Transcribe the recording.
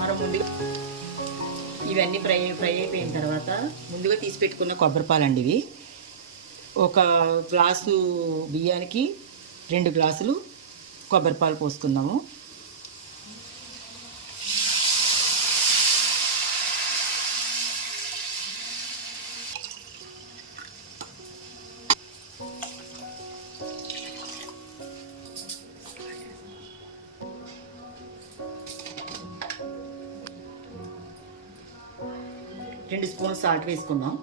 మనం ముందుగా ఇవన్నీ ఫ్రై అయిపోయిన తర్వాత ముందుగా తీసి పెట్టుకున్న కొబ్బరి పాలండి ఇవి. ఒక గ్లాసు బియ్యానికి 2 గ్లాసులు కొబ్బరి పాలు పోసుకుందాము. రెండు స్పూన్ సాల్ట్ వేసుకుందాం.